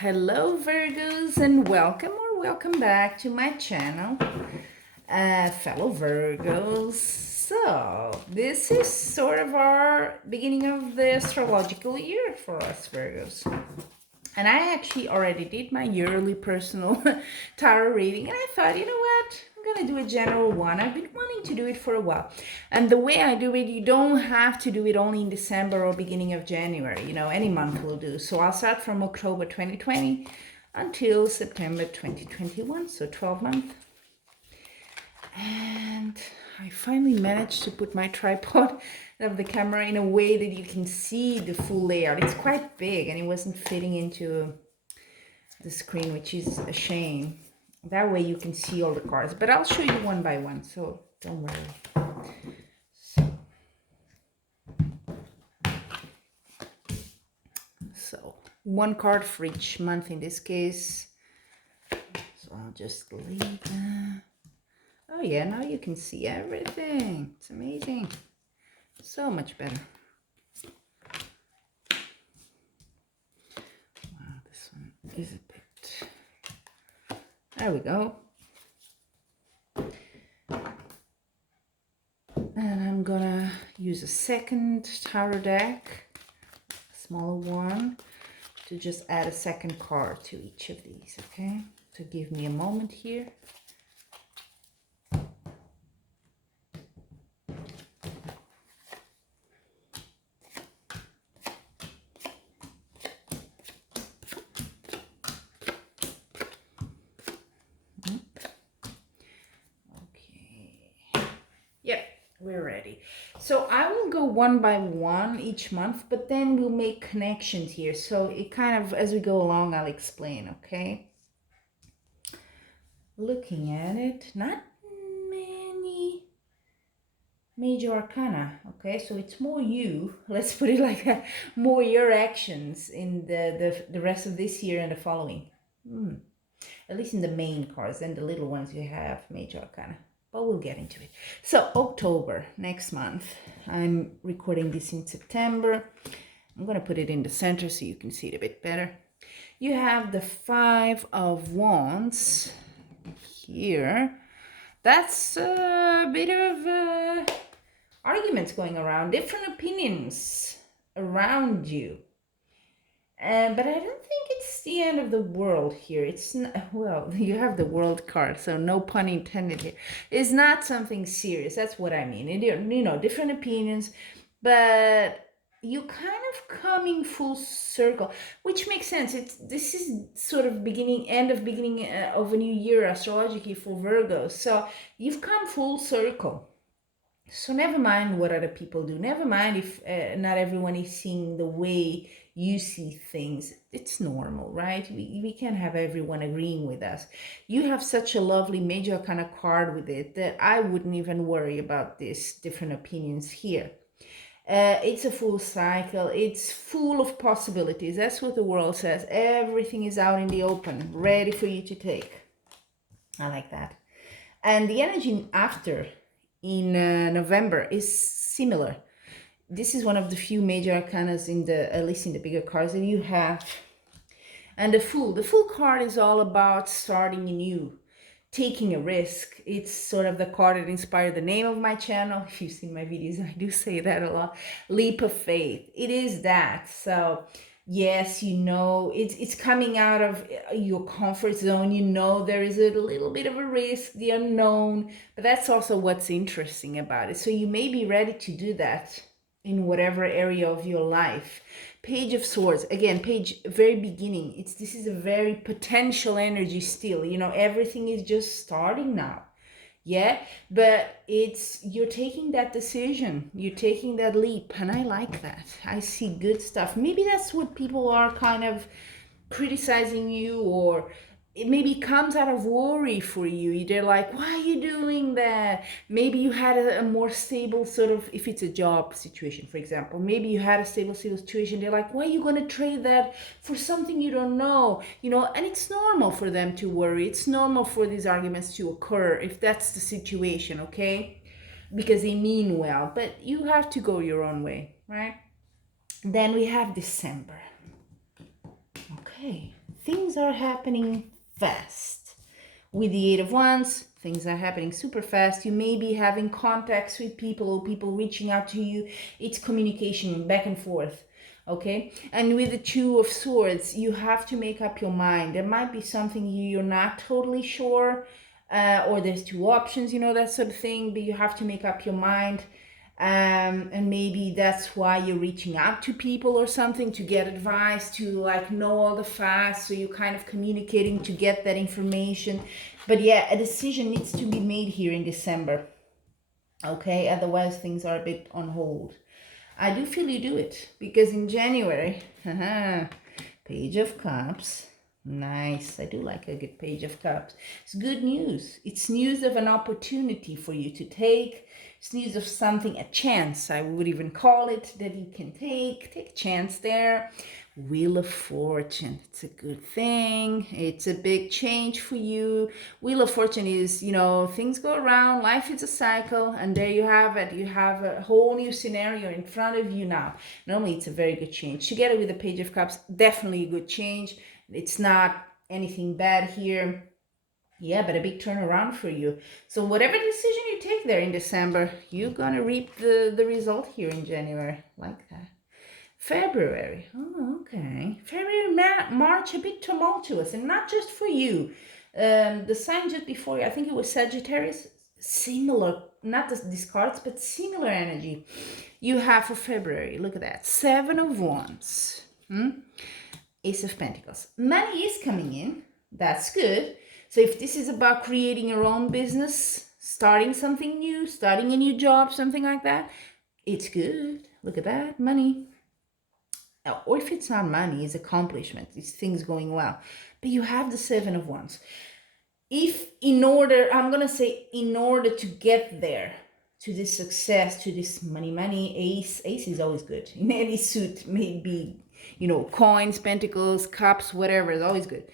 Hello Virgos and welcome back to my channel, fellow Virgos. So this is sort of our beginning of the astrological year for us Virgos. And I actually already did my yearly personal tarot reading, and I thought, you know what? I'm gonna do a general one. I've been wanting to do it for a while. And the way I do it, you don't have to do it only in December or beginning of January. Any month will do. So I'll start from October 2020 until September 2021, so 12 months. And I finally managed to put my tripod of the camera in a way that you can see the full layout. It's quite big and it wasn't fitting into the screen, which is a shame. That way you can see all the cards, but I'll show you one by one, so don't worry. So one card for each month in this case. So I'll just leave that. Oh yeah, now you can see everything. It's amazing. So much better. Wow, this one is a bit... There we go. And I'm gonna use a second tarot deck, a smaller one, to just add a second card to each of these, okay? So give me a moment here. Yep, we're ready. So I will go one by one each month, but then we'll make connections here. So it kind of, as we go along, I'll explain, okay? Looking at it, not many major arcana, okay? So it's more you, let's put it like that, more your actions in the rest of this year and the following. At least in the main cards, and the little ones you have major arcana. But we'll get into it. So October, next month. I'm recording this in September. I'm going to put it in the center so you can see it a bit better. You have the Five of Wands here. That's a bit of arguments going around, different opinions around you. But I don't think it's the end of the world here. It's not, well, you have the world card, so no pun intended here. It's not something serious. That's what I mean. Different opinions, but you kind of coming full circle, which makes sense. This is sort of end of beginning of a new year astrologically for Virgo. So you've come full circle. So never mind what other people do. Never mind if not everyone is seeing the way you see things. It's normal, right? We can't have everyone agreeing with us. You have such a lovely major kind of card with it that I wouldn't even worry about these different opinions here. It's a full cycle. It's full of possibilities. That's what the world says. Everything is out in the open, ready for you to take. I like that. And the energy after in November is similar. This is one of the few major arcanas at least in the bigger cards that you have. And the Fool card is all about starting anew, taking a risk. It's sort of the card that inspired the name of my channel. If you've seen my videos, I do say that a lot. Leap of faith. It is that. So yes, it's coming out of your comfort zone. There is a little bit of a risk, the unknown, but that's also what's interesting about it. So you may be ready to do that in whatever area of your life. Page of Swords, again, very beginning. This is a very potential energy still. Everything is just starting now. Yeah, but you're taking that decision, you're taking that leap, and I like that. I see good stuff. Maybe that's what people are kind of criticizing you, or it maybe comes out of worry for you. They're like, why are you doing that? Maybe you had a more stable sort of, if it's a job situation, for example, maybe you had a stable situation. They're like, why are you going to trade that for something you don't know? And it's normal for them to worry. It's normal for these arguments to occur if that's the situation, okay? Because they mean well, but you have to go your own way, right? Then we have December. Okay, things are happening fast. With the Eight of Wands, things are happening super fast. You may be having contacts with people or people reaching out to you. It's communication back and forth. Okay, and with the Two of Swords, you have to make up your mind. There might be something you're not totally sure, or there's two options, that sort of thing, but you have to make up your mind. And maybe that's why you're reaching out to people or something to get advice, to like know all the facts, so you're kind of communicating to get that information. But yeah, a decision needs to be made here in December. Okay, otherwise things are a bit on hold. I do feel you do it, because in January, Page of Cups, nice. I do like a good Page of Cups. It's good news. It's news of an opportunity for you to take. It's news of something, a chance, I would even call it, that you can take a chance there. Wheel of Fortune, it's a good thing. It's a big change for you. Wheel of Fortune is, things go around, life is a cycle, and there you have it. You have a whole new scenario in front of you now. Normally it's a very good change. Together with the Page of Cups, definitely a good change. It's not anything bad here. Yeah, but a big turnaround for you. So whatever decision you take there in December, you're gonna reap the result here in January. Like that. February. Oh, okay. February, March, a bit tumultuous, and not just for you. The sign just before you, I think it was Sagittarius, similar, not these cards, but similar energy you have for February. Look at that. Seven of Wands. Ace of Pentacles. Money is coming in. That's good. So if this is about creating your own business, starting something new, starting a new job, something like that, it's good. Look at that. Money. Or if it's not money, it's accomplishment, it's things going well. But you have the Seven of Wands. In order to get there, to this success, to this money, ace is always good. In any suit, maybe, coins, pentacles, cups, whatever, is always good.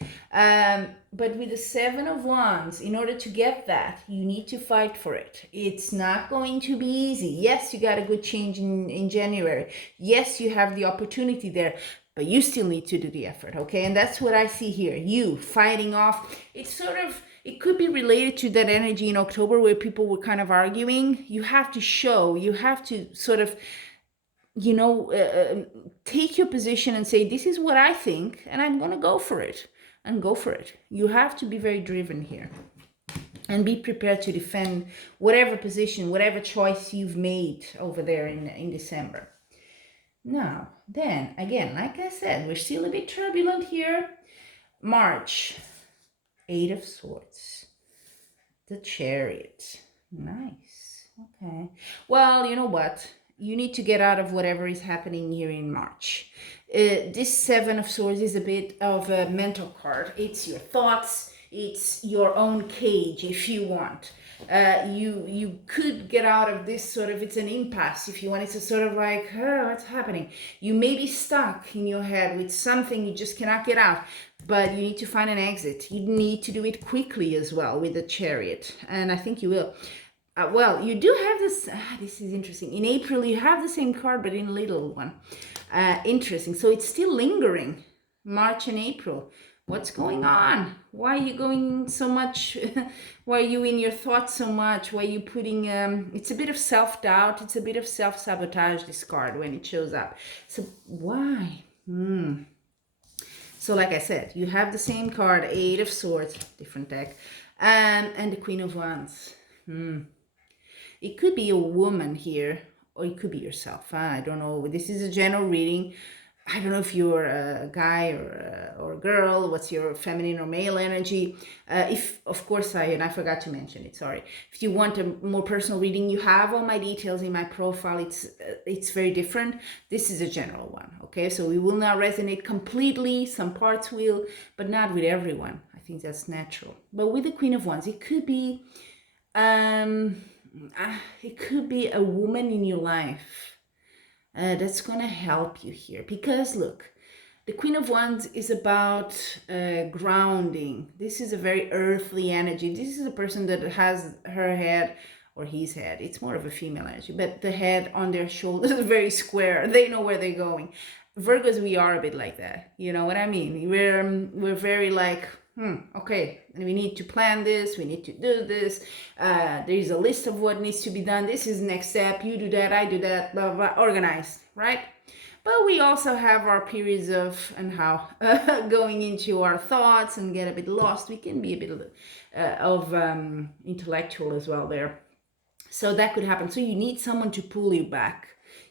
But with the Seven of Wands, in order to get that, you need to fight for it. It's not going to be easy. Yes, you got a good change in January. Yes, you have the opportunity there, but you still need to do the effort, okay? And that's what I see here. You fighting off. It could be related to that energy in October where people were kind of arguing. You have to sort of, take your position and say, this is what I think, and I'm going to go for it. And go for it. You have to be very driven here. And be prepared to defend whatever position, whatever choice you've made over there in December. Now, then, again, like I said, we're still a bit turbulent here. March, Eight of Swords. The Chariot. Nice. Okay. Well, you know what? You need to get out of whatever is happening here in March. This Seven of Swords is a bit of a mental card. It's your thoughts. It's your own cage, if you want. You could get out of this sort of, it's an impasse, if you want. It's a sort of like, what's happening? You may be stuck in your head with something you just cannot get out, but you need to find an exit. You need to do it quickly as well with the Chariot, and I think you will. Well, you do have this, this is interesting. In April, you have the same card, but in a little one. Interesting. So it's still lingering, March and April. What's going on? Why are you going so much? Why are you in your thoughts so much? Why are you putting, it's a bit of self-doubt. It's a bit of self-sabotage, this card, when it shows up. So why? So like I said, you have the same card, Eight of Swords, different deck, and the Queen of Wands. It could be a woman here, or it could be yourself. I don't know. This is a general reading. I don't know if you're a guy or a girl. What's your feminine or male energy? If, of course, I forgot to mention it. Sorry. If you want a more personal reading, you have all my details in my profile. It's very different. This is a general one. Okay, so we will not resonate completely. Some parts will, but not with everyone. I think that's natural. But with the Queen of Wands, it could be. It could be a woman in your life that's going to help you here. Because look, the Queen of Wands is about grounding. This is a very earthly energy. This is a person that has her head, or his head. It's more of a female energy, but the head on their shoulders is very square. They know where they're going. Virgos, we are a bit like that. You know what I mean? We're very like, okay, we need to plan this, we need to do this. There is a list of what needs to be done. This is the next step. You do that, I do that, blah, blah, organized, right? But we also have our periods of and how going into our thoughts and get a bit lost. We can be a bit of intellectual as well there. So that could happen. So you need someone to pull you back.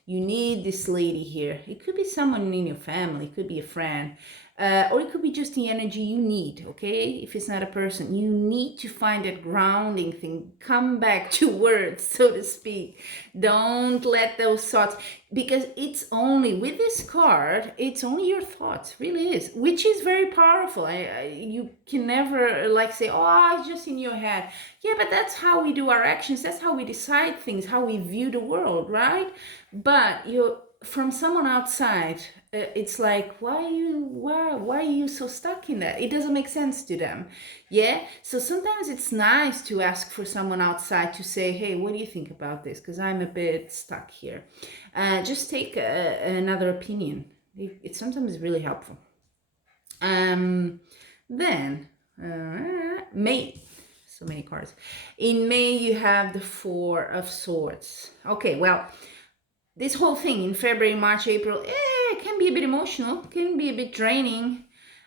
You need this lady here. It could be someone in your family, it could be a friend, or it could be just the energy you need, okay? If it's not a person, you need to find that grounding thing. Come back to words, so to speak. Don't let those thoughts, because it's only, with this card, it's only your thoughts, really is, which is very powerful. You can never like say, oh, it's just in your head. Yeah, but that's how we do our actions. That's how we decide things, how we view the world, right? But from someone outside, it's like, why are you so stuck in that? It doesn't make sense to them. Yeah, so sometimes it's nice to ask for someone outside to say, hey, what do you think about this, because I'm a bit stuck here. Just take another opinion. It sometimes is really helpful. Then May, so many cards. In May you have the Four of Swords. Okay, well, this whole thing in February, March, April, can be a bit emotional, can be a bit draining.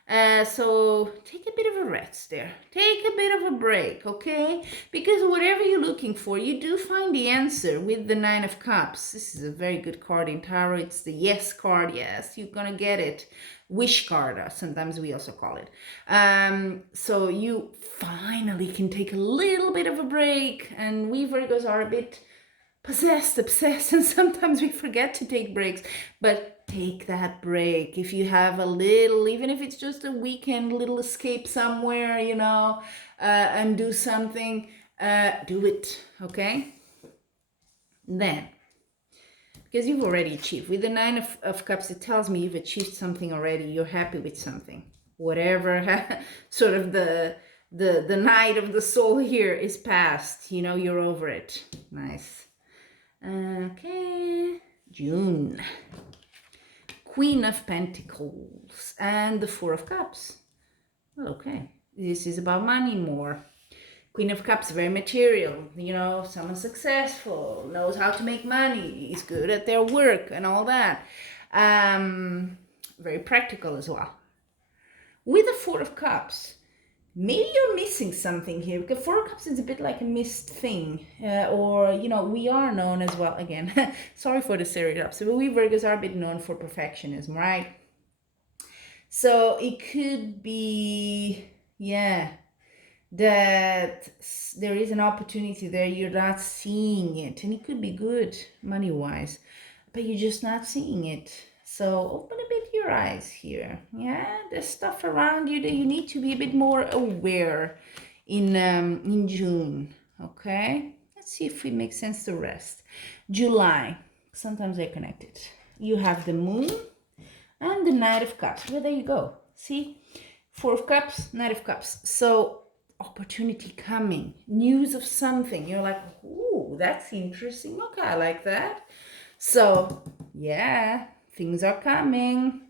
So take a bit of a rest there. Take a bit of a break, okay? Because whatever you're looking for, you do find the answer with the Nine of Cups. This is a very good card in tarot. It's the yes card. Yes, you're gonna get it. Wish card, sometimes we also call it. So you finally can take a little bit of a break. And we Virgos are a bit possessed, obsessed, and sometimes we forget to take breaks. But take that break. If you have a little, even if it's just a weekend, little escape somewhere, and do something, do it, okay? Then, because you've already achieved. With the Nine of Cups, it tells me you've achieved something already. You're happy with something. Whatever sort of the night of the soul here is past. You're over it. Nice. Okay. June. Queen of Pentacles and the Four of Cups. Well, okay. This is about money more. Queen of Cups, very material, someone successful, knows how to make money, is good at their work and all that. Very practical as well. With the Four of Cups, maybe you're missing something here, because Four of Cups is a bit like a missed thing, or, we are known as well, again, sorry for the stereotypes, but we Virgos are a bit known for perfectionism, right? So it could be, that there is an opportunity there, you're not seeing it, and it could be good money-wise, but you're just not seeing it. So open a bit your eyes here. Yeah, there's stuff around you that you need to be a bit more aware in June. Okay, let's see if it makes sense the rest. July, sometimes they're connected. You have the Moon and the Knight of Cups. Well, there you go. See, Four of Cups, Knight of Cups. So opportunity coming, news of something. You're like, ooh, that's interesting. Okay, I like that. So yeah, things are coming.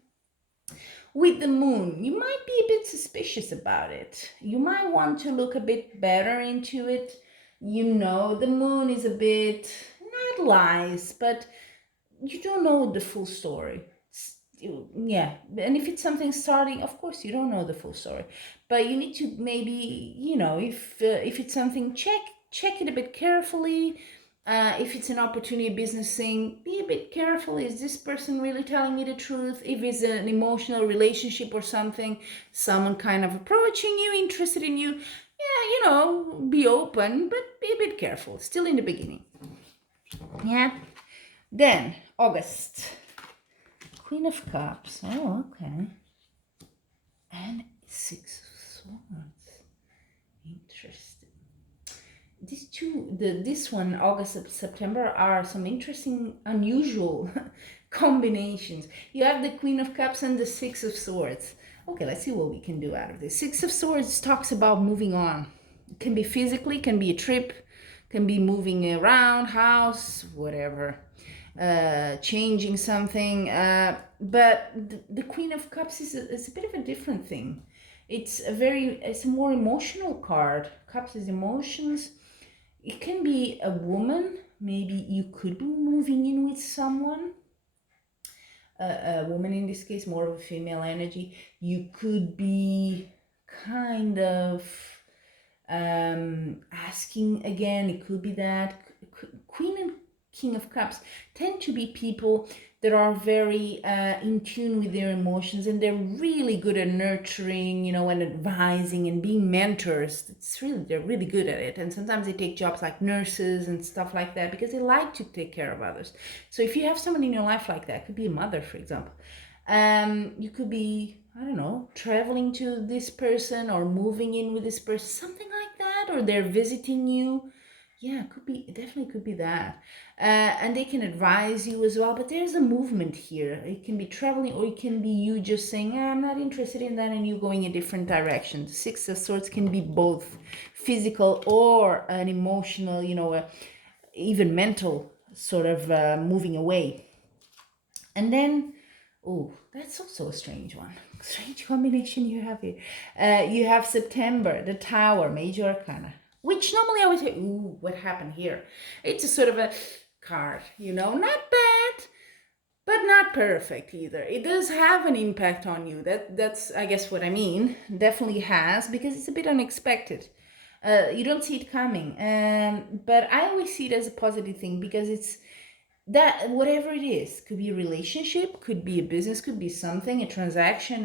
With the Moon, you might be a bit suspicious about it. You might want to look a bit better into it. The Moon is a bit, not lies, but you don't know the full story. Yeah, and if it's something starting, of course you don't know the full story, but you need to maybe, if it's something, check it a bit carefully. If it's an opportunity, business thing, be a bit careful. Is this person really telling me the truth? If it's an emotional relationship or something, someone kind of approaching you, interested in you, be open, but be a bit careful. Still in the beginning. Yeah. Then August. Queen of Cups. Oh, okay. And Six of Swords. Interesting. These two, this one, August and September, are some interesting, unusual combinations. You have the Queen of Cups and the Six of Swords. Okay, let's see what we can do out of this. Six of Swords talks about moving on. It can be physically, can be a trip, can be moving around, house, whatever. Changing something, but the Queen of Cups is a bit of a different thing. It's a more emotional card. Cups is emotions. It can be a woman. Maybe you could be moving in with someone. A woman in this case, more of a female energy. You could be kind of asking again. It could be that Queen and King of Cups tend to be people that are very in tune with their emotions, and they're really good at nurturing, and advising and being mentors. They're really good at it. And sometimes they take jobs like nurses and stuff like that because they like to take care of others. So if you have someone in your life like that, it could be a mother, for example. You could be, I don't know, traveling to this person or moving in with this person, something like that, or they're visiting you. Yeah, definitely could be that. And they can advise you as well, but there's a movement here. It can be traveling, or it can be you just saying, I'm not interested in that, and you going a different direction. The Six of Swords can be both physical or an emotional, even mental sort of moving away. And then, oh, that's also a strange one. Strange combination you have here. You have September, the Tower, Major Arcana, which normally I would say, ooh, what happened here? It's a sort of a card, not bad, but not perfect either. It does have an impact on you. That's I guess what I mean. Definitely has, because it's a bit unexpected. You don't see it coming, but I always see it as a positive thing, because it's that whatever it is, could be a relationship, could be a business, could be something, a transaction,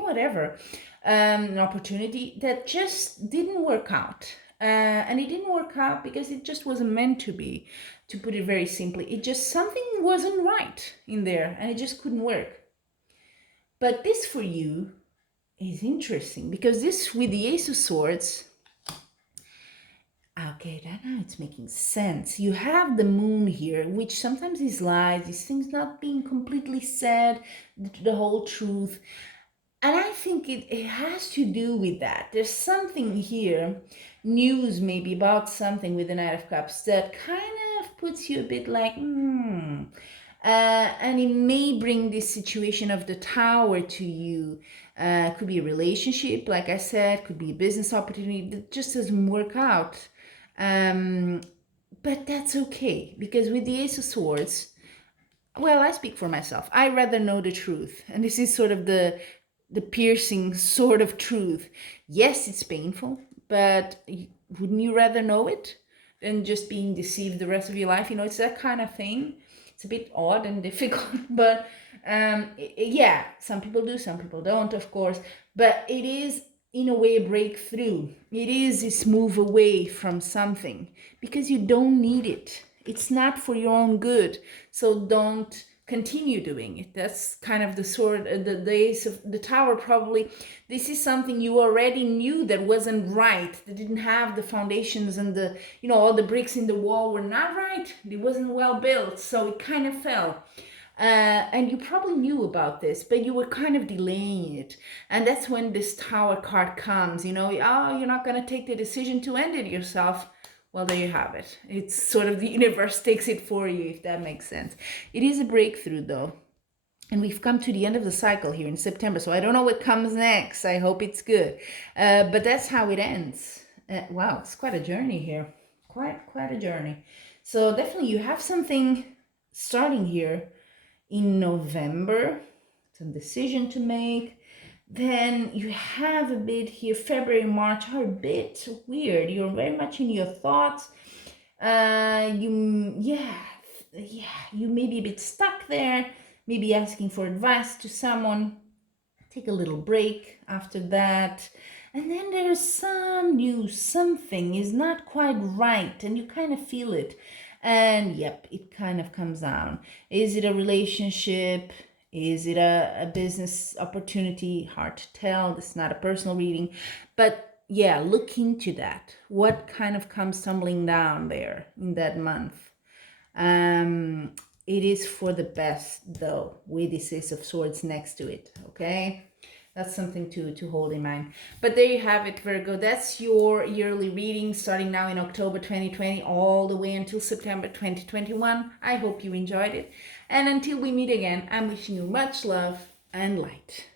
whatever, an opportunity that just didn't work out. And it didn't work out because it just wasn't meant to be, to put it very simply. It just, something wasn't right in there and it just couldn't work. But this for you is interesting, because this with the Ace of Swords, okay, now it's making sense. You have the moon here, which sometimes is lies, these things not being completely said, the whole truth. And I think it has to do with that. There's something here, news maybe about something with the Knight of Cups, that kind of puts you a bit like, and it may bring this situation of the Tower to you. Could be a relationship, like I said, could be a business opportunity that just doesn't work out. But that's okay, because with the Ace of Swords, well, I speak for myself. I rather know the truth. And this is sort of the piercing sort of truth. Yes, it's painful, but wouldn't you rather know it than just being deceived the rest of your life? It's that kind of thing. It's a bit odd and difficult, but yeah, some people do, some people don't, of course. But it is, in a way, a breakthrough. It is this move away from something, because you don't need it. It's not for your own good. So don't continue doing it. That's kind of the sword, the Ace of the Tower. Probably this is something you already knew that wasn't right, that didn't have the foundations, and the all the bricks in the wall were not right. It wasn't well built, so it kind of fell. And you probably knew about this, but you were kind of delaying it. And that's when this Tower card comes, oh, you're not going to take the decision to end it yourself. Well, there you have it. It's sort of the universe takes it for you, if that makes sense. It is a breakthrough, though. And we've come to the end of the cycle here in September, so I don't know what comes next. I hope it's good. But that's how it ends. Wow, it's quite a journey here. Quite a journey. So definitely you have something starting here in November. It's a decision to make. Then you have a bit here, February, March are a bit weird. You're very much in your thoughts. You may be a bit stuck there, maybe asking for advice to someone. Take a little break after that. And then there's some news, something is not quite right, and you kind of feel it. And yep, it kind of comes down. Is it a relationship? Is it a business opportunity? Hard to tell. This is not a personal reading. But yeah, look into that. What kind of comes tumbling down there in that month? It is for the best, though, with this Ace of Swords next to it, okay? That's something to hold in mind. But there you have it, Virgo. That's your yearly reading starting now in October 2020 all the way until September 2021. I hope you enjoyed it. And until we meet again, I'm wishing you much love and light.